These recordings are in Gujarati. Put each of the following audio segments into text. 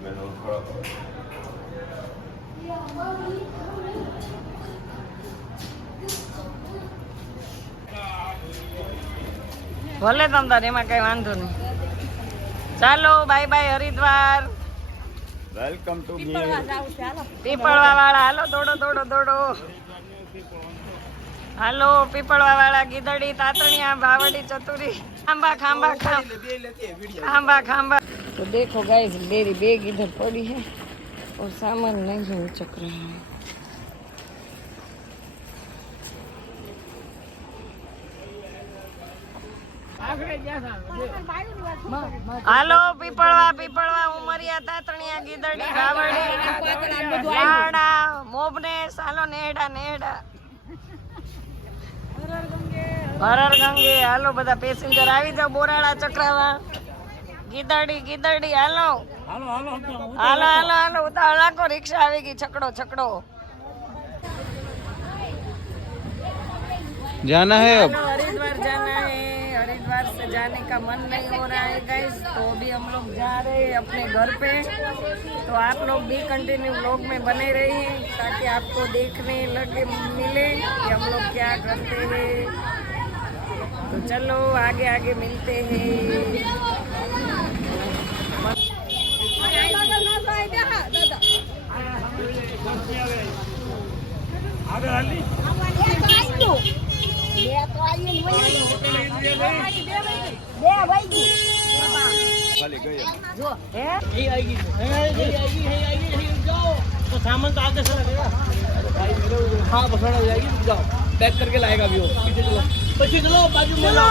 ભલે તમ તાર એમાં કઈ વાંધો નહીં. ચાલો bye bye Haridwar. Welcome to Piplava વાળા હાલો દોડો દોડો દોડો. હાલો પીપળવા વાળા ગીદડી તાતણિયા બાવડી ચતુરી ખાંબા ખાંબા ખાંબા ખાંબા. तो देखो गाइस मेरी बैग इधर पड़ी है और सामान नहीं उचक रहा है. હાલો પીપળવા પીપળવા ઉમરિયા તાતણિયા ગીદડી બાવડી લાડા મોબનેસ હાલો નેડા નેડા હરર ગંગે. હાલો બધા પેસેન્જર આવી જાવ બોરાળા ચક્રાવા ગીદડી ગીદડી હાલો હાલો હાલો હાલો ઉતાવળ રાખો રિક્ષા આવી ગઈ છકડો છકડો. जाना है अब हरिद्वार जाना है. हरिद्वार से जाने का मन नहीं हो रहा है गाइस तो अभी हम लोग जा रहे हैं अपने घर पे. तो आप लोग भी कंटिन्यू व्लॉग में बने रहिए ताकि आपको देखने लगे मिले कि हम लोग क्या करते हैं. तो चलो आगे आगे मिलते हैं. सामान तो आगे से लगेगा. हाँ पकड़ा हो जाएगी. जाओ पैक करके लाएगा अभी वो. पीछे चलो पीछे चलो बाजू में चलो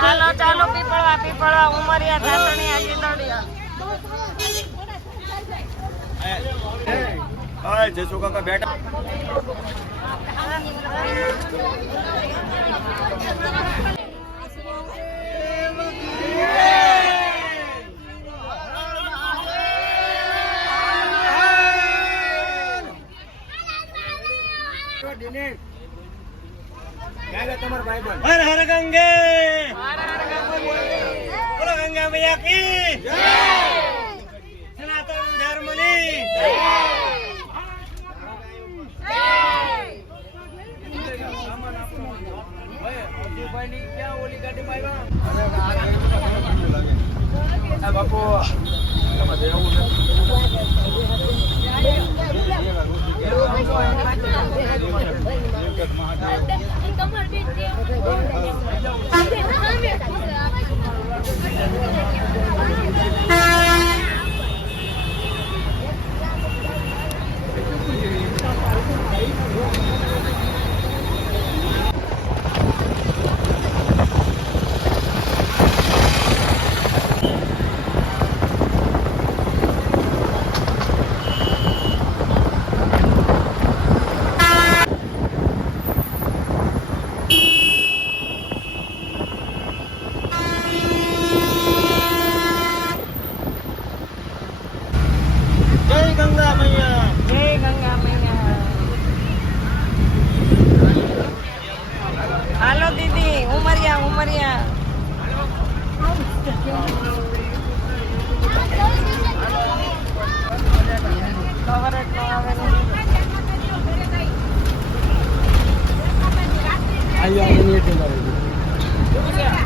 ચાલો ચાલો પીપળવા પીપળવા ઉમરિયા તાતણિયા ગીદડિયા. हाय जसू काका बेटा हर हर गंगे હર હર ગંગે. बोलो गंगा मैया की सनातन धर्म की बापू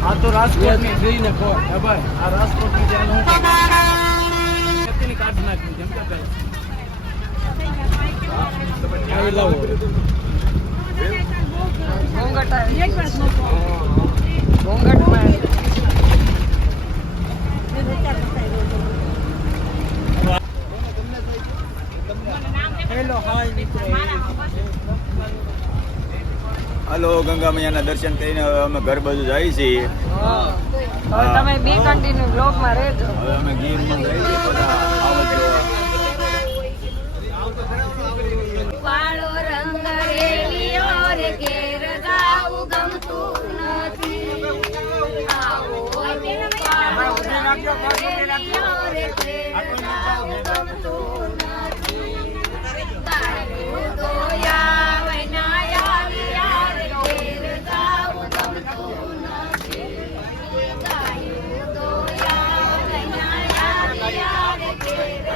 આ તો રાજકોટ ની જઈ ને કો હે ભાઈ આ રાજકોટ ની જાનો કેટલી કાઢ નાખી જેમ કે આઈ લાવો ઘોંઘટ આવે ઘોંઘટ માં હેલો હાય મિત્રો हेलो गंगा मैया ना दर्शन કરીને હવે અમે ઘર બાજુ જઈએ છીએ. હવે તમે બી કન્ટિન્યુ બ્લોગ માં રહેજો. હવે અમે ગીર માં જઈએ છીએ બધા આવજો. વાળો રંગ રેલિયો રે ઘેર ગાવું ગમતું નથી. આવો વાળો રંગ રેલિયો રે ઘેર ગાવું ગમતું નથી. તારું દોયા વૈનાયા વિયા રે ઘેર ગાવું ગમતું નથી. તારું દોયા વૈનાયા વિયા રે ઘેર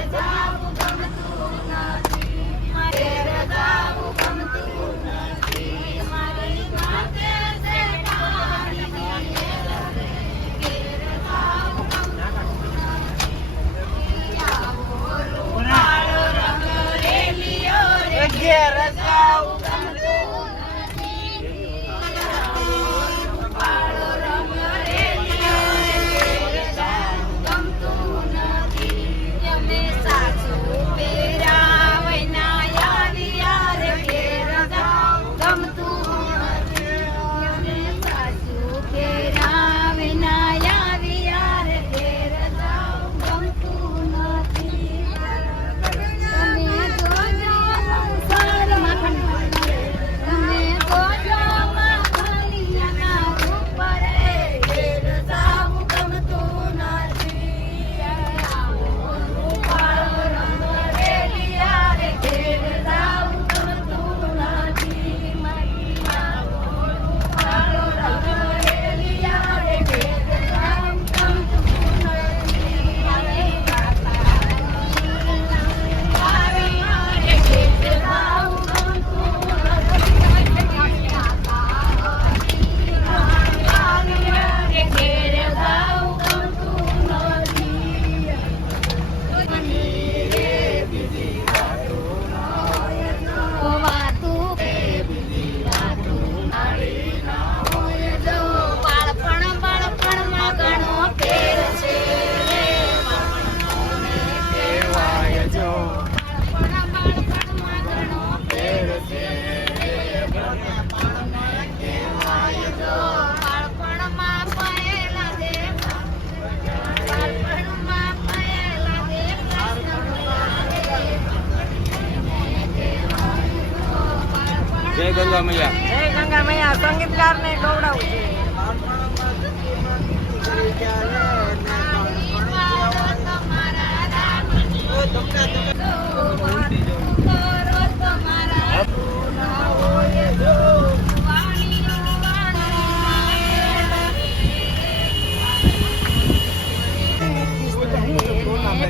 ગંગા મૈયા. જય ગંગા મૈયા. સંગીતકારને ગૌડાવું છે.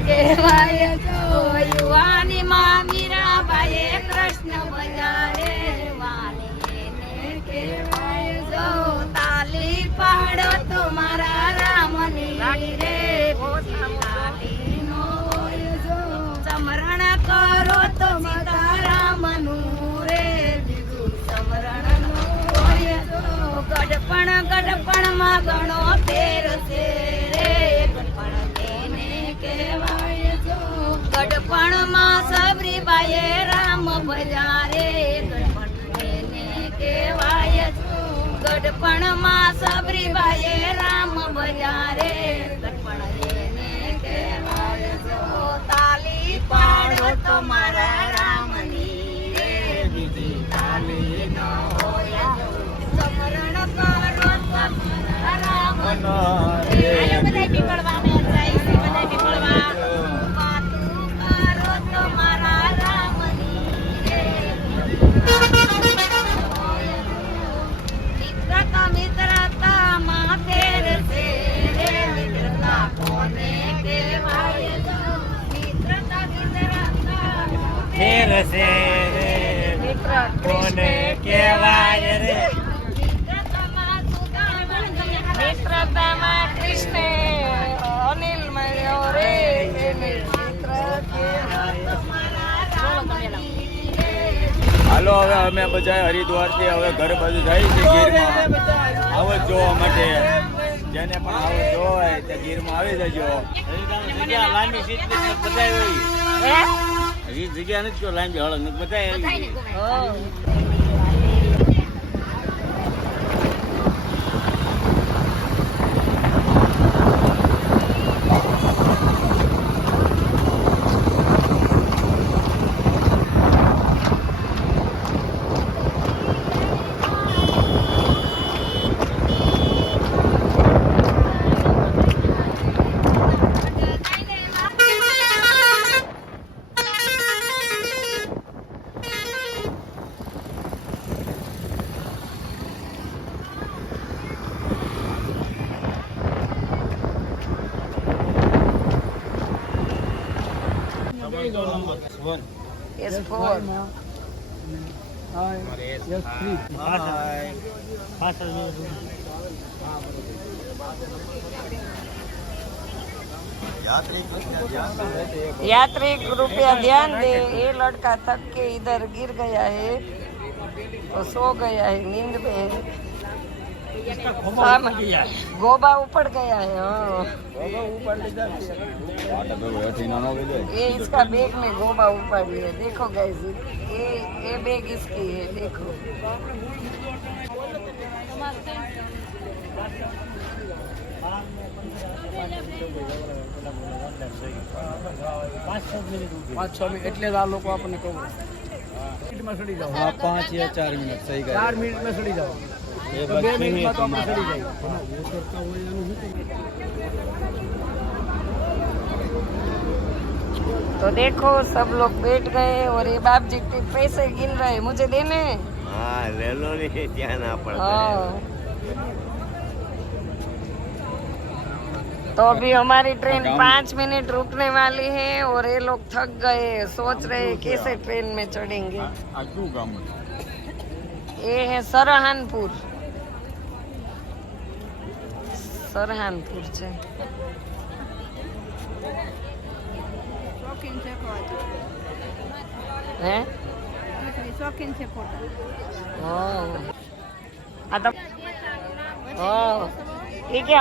કહેવાય જો યુવાની માં મીરાબાઈએ કૃષ્ણ બજારે વાલીને કહેવાય જો તાલી પાડો તો મારા રામની રે તાલીનો હોય જો સમરણ કરો તો સીતારામનું રે બીજું સમરણનું હોય જો ગડપણ માં ઘણો ફેર છે રે ગડપણ તેને કહેવાય જો ગડપણ માં સબરીબાઈએ રામ ભજારે ગડપણ તેને કહેવાય જો ગડપણ માં સબરીબાઈએ રામ ભજારે ગડપણ તેને કહેવાય જો તાલી પાડો તમારા રામની રે બીજી તાલી ન હોય જો સમરણ કરો તમારા રામની રે બધાય પીપળવામાં જાય છે બધાય પીપળવા વાતું કરો તમારા રામની રે મિત્રતા માં ફેર છે રે મિત્રતા કોને કહેવાય જો મિત્રતા ફેર છે રે કોને કહેવાય રે મિત્રતામાં કૃષ્ણે અનિલ મળ્યો રે એને મિત્ર કહેવાય. હાલો હવે અમે બધા હરિદ્વાર થી હવે ઘર બાજુ જાય છે ગીરમાં. આવત જોવા માટે જેને પણ આવત જોવા હોય તે ગીરમાં આવી જજો. જગ્યા લાંબી સીટ બધાય હોય હે? હજી જગ્યા નથી જો લાંબી હળંગ બધાય આવી ગઈ. Oh. S4. यात्री रुपया ध्यान दे. ये लड़का थक के इधर गिर गया है तो सो गया है नींद में. गोबा ऊपर गया है. ये इसका बैग में गोबा ऊपर है. देखो गाइस ये बैग इसकी है. देखो પાંચ છ મિનિટ એટલે જ આ લોકો આપણને કહું મિનિટમાં સડી જાવ. 5 या 4 मिनट सही 4 મિનિટમાં સડી જાવ. ये 2 મિનિટમાં તો આપણે સડી જાય. तो देखो सब लोग बैठ गए और ये बाप जी के पैसे गिन रहे हैं. मुझे देने हैं? हाँ ले लो नहीं क्या ना पड़ता है। हाँ. तो अभी हमारी ट्रेन 5 मिनट रुकने वाली है और ये लोग थक गए. सोच रहे हैं कैसे ट्रेन में चढ़ेंगे. ये है सरहानपुर. સરહાનપુર છે. હે શોખીન છે ફોટો. ઓ આ તો ઓ એ કે